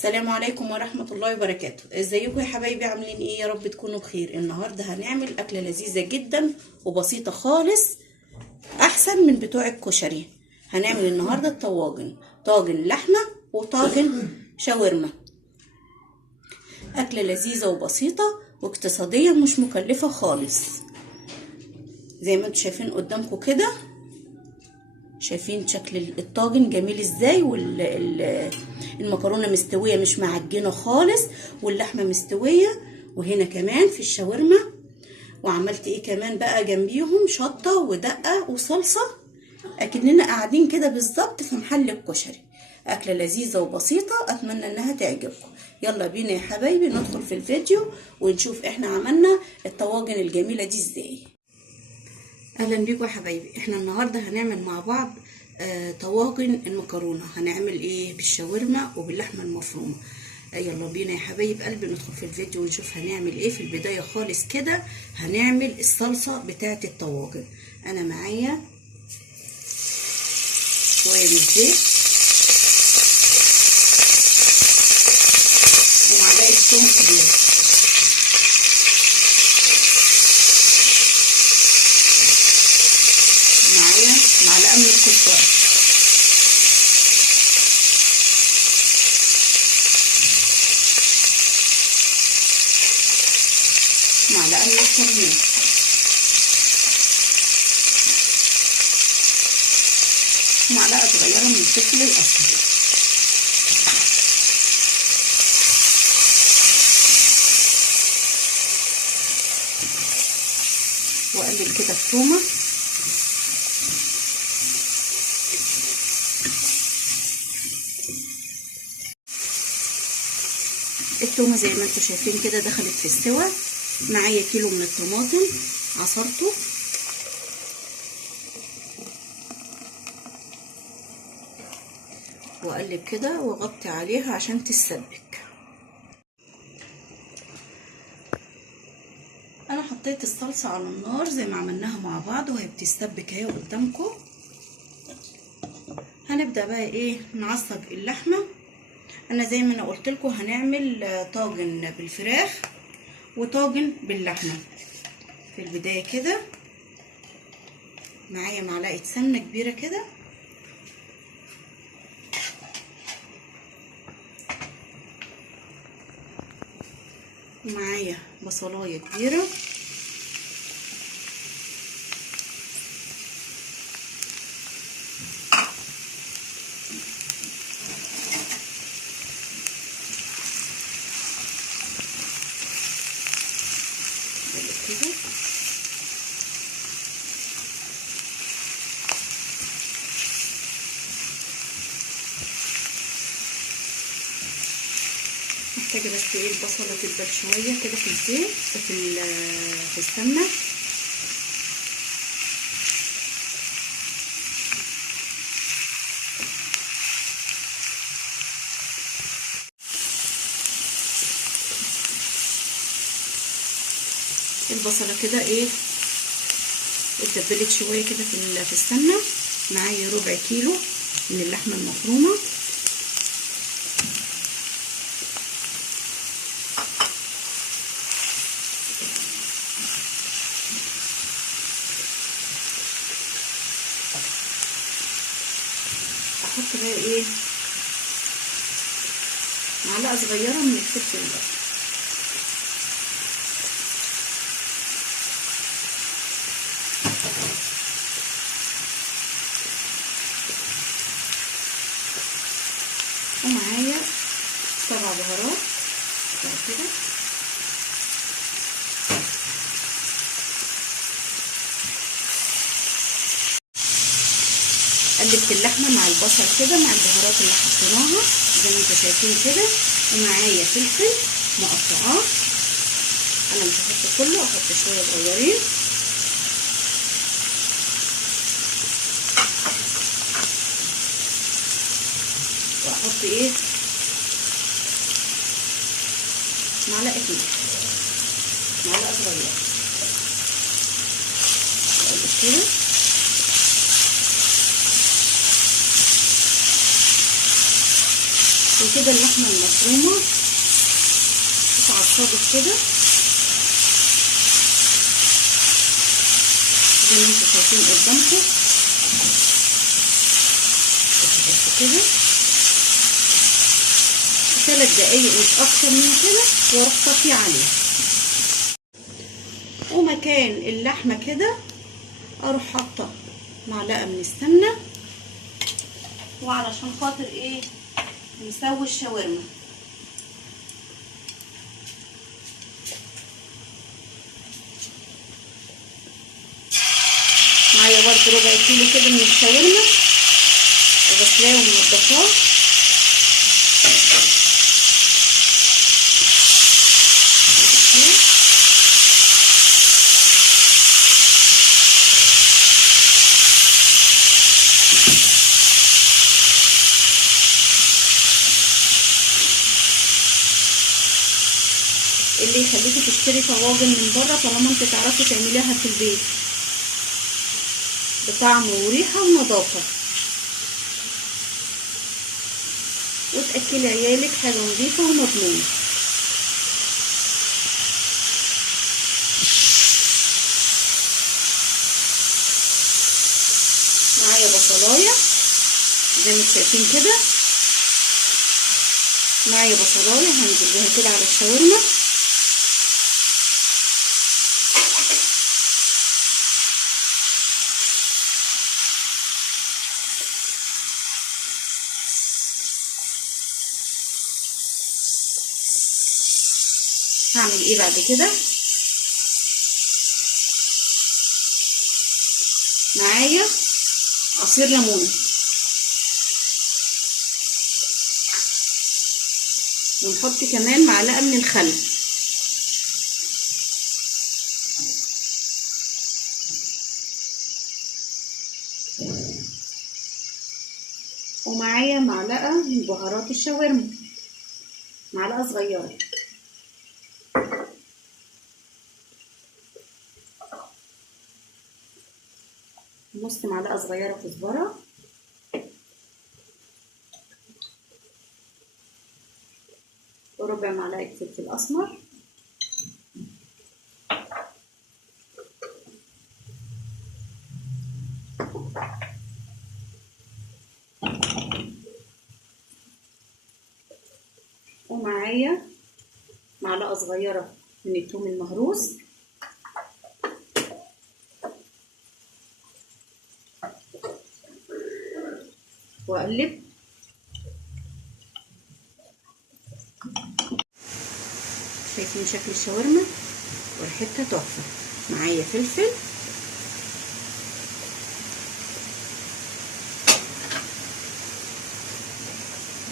السلام عليكم ورحمة الله وبركاته. ازيكم يا حبايبي؟ عاملين ايه؟ يا رب تكونوا بخير. النهاردة هنعمل أكلة لذيذة جدا وبسيطة خالص، أحسن من بتوع الكشري. هنعمل النهاردة الطواجن، طاجن لحمة وطاجن شاورما. أكلة لذيذة وبسيطة واقتصادية، مش مكلفة خالص. زي ما انتم شايفين قدامكم كده، شايفين شكل الطاجن جميل ازاي، والمكرونه مستويه مش معجنه خالص، واللحمه مستويه. وهنا كمان في الشاورما، وعملت ايه كمان بقى جنبيهم؟ شطه ودقه وصلصه، اكننا قاعدين كده بالظبط في محل الكشري. اكله لذيذه وبسيطه، اتمنى انها تعجبكم. يلا بينا يا حبايبي ندخل في الفيديو ونشوف احنا عملنا الطواجن الجميله دي ازاي. اهلا بيكم يا حبايبي. احنا النهارده هنعمل مع بعض طواجن المكرونه. هنعمل ايه؟ بالشاورما وباللحمه المفرومه. يلا بينا يا حبايب قلبي ندخل في الفيديو ونشوف هنعمل ايه. في البدايه خالص كده هنعمل الصلصه بتاعه الطواجن. انا معايا شويه من الزيت ومعلقه ثوم كبيره، معلقه من الكزبره، معلقه من الكمون، معلقه صغيره من الفلفل الاسمر، واقلب كده الثومه. التومه زي ما انتم شايفين كده دخلت في السوا. معايا كيلو من الطماطم عصرته، واقلب كده واغطي عليها عشان تتسبك. انا حطيت الصلصه على النار زي ما عملناها مع بعض وهي بتتسبك اهي قدامكم. هنبدا بقى ايه؟ نعصج اللحمه. انا زي ما انا قلت لكم هنعمل طاجن بالفراخ وطاجن باللحمه. في البدايه كده معايا معلقه سمنه كبيره كده، ومعايا بصلايه كبيره، كده محتاجه بس ايه البصله تدبل شويه كده في الزيت، في السمنه. البصله كده ايه اتدبلت شويه كده في السمنه. معايا ربع كيلو من اللحمه المفرومه، احط بقى ايه معلقه صغيره من الفلفل الاسود، ومعايا 7 بهارات كده. قلبت اللحمه مع البصل كده مع البهارات اللي حطيناها زي ما انتم شايفين كده. ومعايا فلفل مقطعاه، انا مش هحط كله، هحط شويه صغيرين. واحط ايه معلقه ملح، معلقه صغيره، اقلب كده. وكده اللحمه المفرومه اتعصبت كده زي ما انتم شايفين قدامكم. بس كده 3 دقايق مش اكتر من كده واروح طافيه عليه. ومكان اللحمه كده اروح حاطه معلقه من السمنه، وعلشان خاطر ايه نسوي الشاورما. معايا برضو ربع كيلو كده من الشاورما وغسلاه ومنضفاه. اللي يخليكي تشتري طواجن من بره طالما انت تعرفي تعمليها في البيت بطعم وريحه ونظافه، وتاكلي عيالك حاجه نظيفه ومضمونه. معايا بصلايه زي ما انتم شايفين كده، معايا بصلايه هنزل بيها كده على الشاورما. هعمل ايه بعد كده؟ معايا عصير ليمون، ونحط كمان معلقه من الخل، ومعايا معلقه من بهارات الشاورما، معلقه صغيره، نص معلقه صغيره كزبره، وربع معلقه فلفل اسمر، ومعايا معلقه صغيره من الثوم المهروس، واقلب. شايفين شكل الشاورما وريحتها تحفه. معايا فلفل،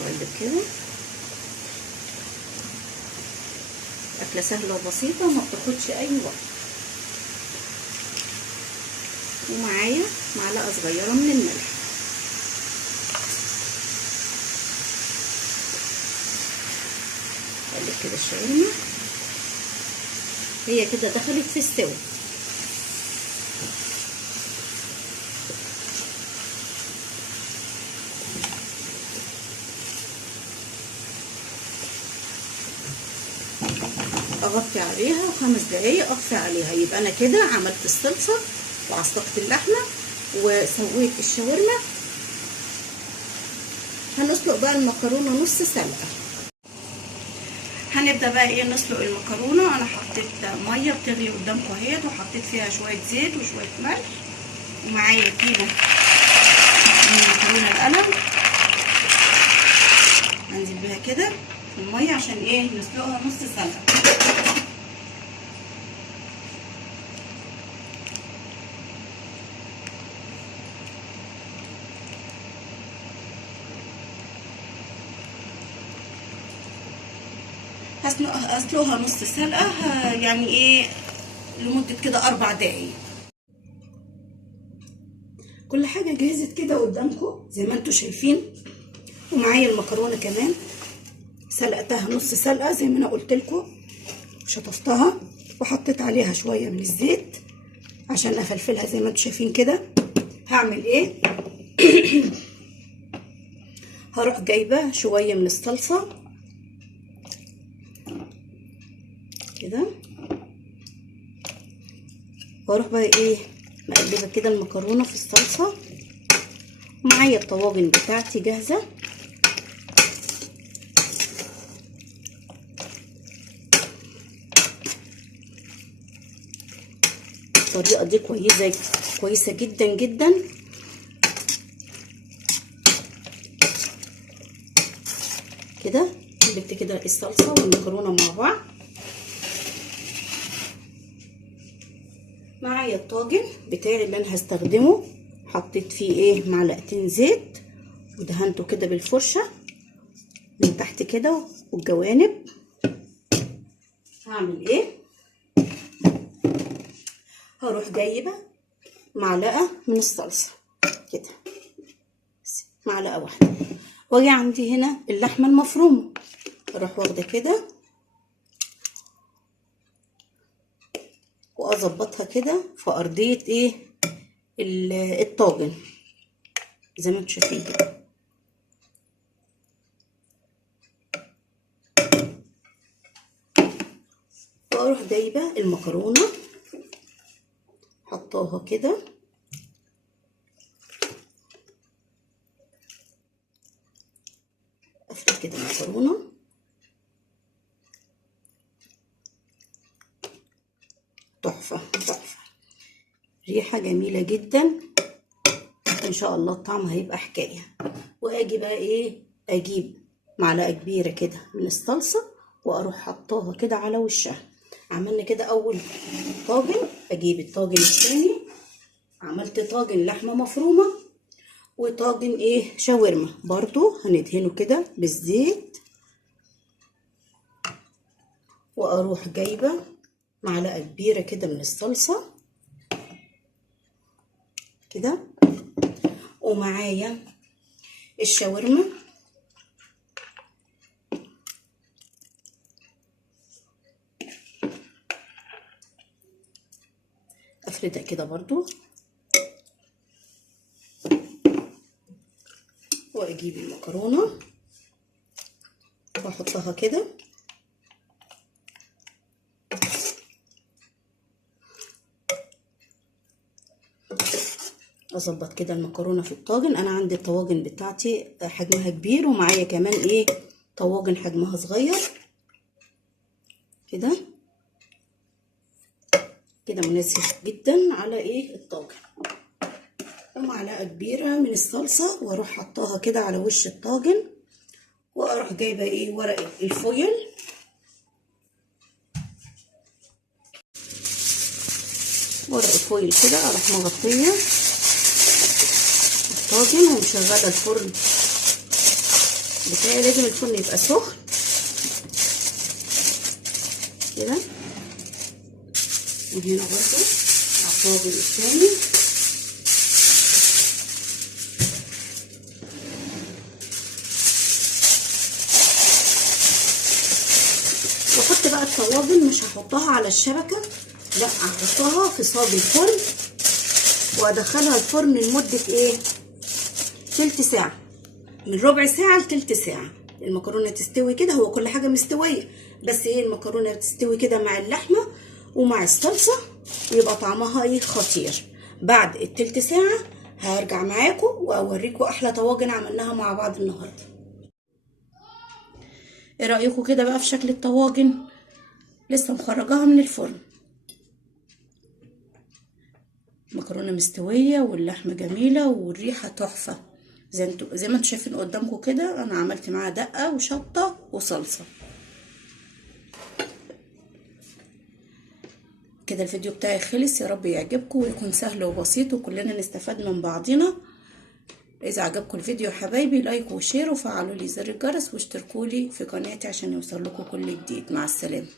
واقلب كده. اكله سهله وبسيطه وما بتاخدش اي وقت. ومعايا معلقه صغيره من الملح. اقلب كده الشاورما، هي كده دخلت في السوا. اغطي عليها 5 دقايق، اطفي عليها. يبقى انا كده عملت الصلصه وعصقت اللحمه وسويت الشاورما. هنسلق بقى المكرونه نص سلقه. هنبدا بقى ايه نسلق المكرونه. انا حطيت ميه بتغلي قدامكم اهيت، وحطيت فيها شويه زيت وشويه ملح، ومعايا كيلو من المكرونه القلم. هنزل بيها كده في الميه عشان ايه نسلقها نص سلقه. هسلقها نص سلقه، يعني ايه لمده كده 4 دقايق. كل حاجه جهزت كده قدامكم زي ما انتم شايفين، ومعايا المكرونه كمان سلقتها نص سلقه زي ما انا قلت لكم، شطفتها وحطيت عليها شويه من الزيت عشان افلفلها زي ما انتم شايفين كده. هعمل ايه؟ هروح جايبه شويه من الصلصه كده، واروح بقى ايه مقلبه كده المكرونه في الصلصه. معايا الطواجن بتاعتي جاهزه. الطريقه دي كويسه جدا جدا. كده قلبت كده الصلصه والمكرونه مع بعض. معايا الطاجن بتاعي اللي انا هستخدمه، حطيت فيه ايه معلقتين زيت ودهنته كده بالفرشه من تحت كده والجوانب. هعمل ايه؟ هروح جايبه معلقه من الصلصه كده، معلقه واحده، واجي عندي هنا اللحمه المفرومه اروح واخده كده واظبطها كده في ارضيه ايه الطاجن زي ما انتم شايفين كده. واروح جايبه المكرونه حطاها كده، افرد كده المكرونه تحفه تحفه، ريحه جميله جدا ان شاء الله، الطعم هيبقى حكايه. واجي بقى ايه اجيب معلقه كبيره كده من الصلصه واروح حطاها كده على وشها. عملنا كده اول طاجن، اجيب الطاجن الثاني. عملت طاجن لحمه مفرومه وطاجن ايه شاورما، برضو هندهنه كده بالزيت. واروح جايبه معلقه كبيره كده من الصلصه كده، ومعايا الشاورما افردها كده برضو، واجيب المكرونه واحطها كده اظبط كده المكرونه في الطاجن. انا عندي الطواجن بتاعتي حجمها كبير ومعايا كمان ايه طواجن حجمها صغير كده كده مناسب جدا على ايه الطاجن. ومعلقه كبيره من الصلصه واروح حطاها كده على وش الطاجن، واروح جايبه ايه ورق الفويل كده، اروح مغطيه الطاجن ومشغله الفرن بتاعي. لازم الفرن يبقى سخن كده. وهنا برضو على الطاجن الثاني واحط بقى الطواجن، مش هحطها على الشبكه، لا هحطها في صاج الفرن وادخلها الفرن لمده ايه تلت ساعه، من ربع ساعه لتلت ساعه. المكرونه تستوي كده، هو كل حاجه مستويه بس ايه المكرونه تستوي كده مع اللحمه ومع الصلصه ويبقى طعمها ايه خطير. بعد التلت ساعه هرجع معاكم واوريكم احلى طواجن عملناها مع بعض النهارده. ايه رايكم كده بقى في شكل الطواجن؟ لسه مخرجاها من الفرن، مكرونه مستويه واللحمه جميله والريحه تحفه زي ما انتم شايفين قدامكم كده. انا عملت معاها دقه وشطه وصلصه كده. الفيديو بتاعي خلص، يا رب يعجبكم ويكون سهل وبسيط وكلنا نستفاد من بعضنا. اذا عجبكم الفيديو يا حبايبي لايك وشير وفعلوا لي زر الجرس واشتركوا لي في قناتي عشان يوصل لكم كل جديد. مع السلامه.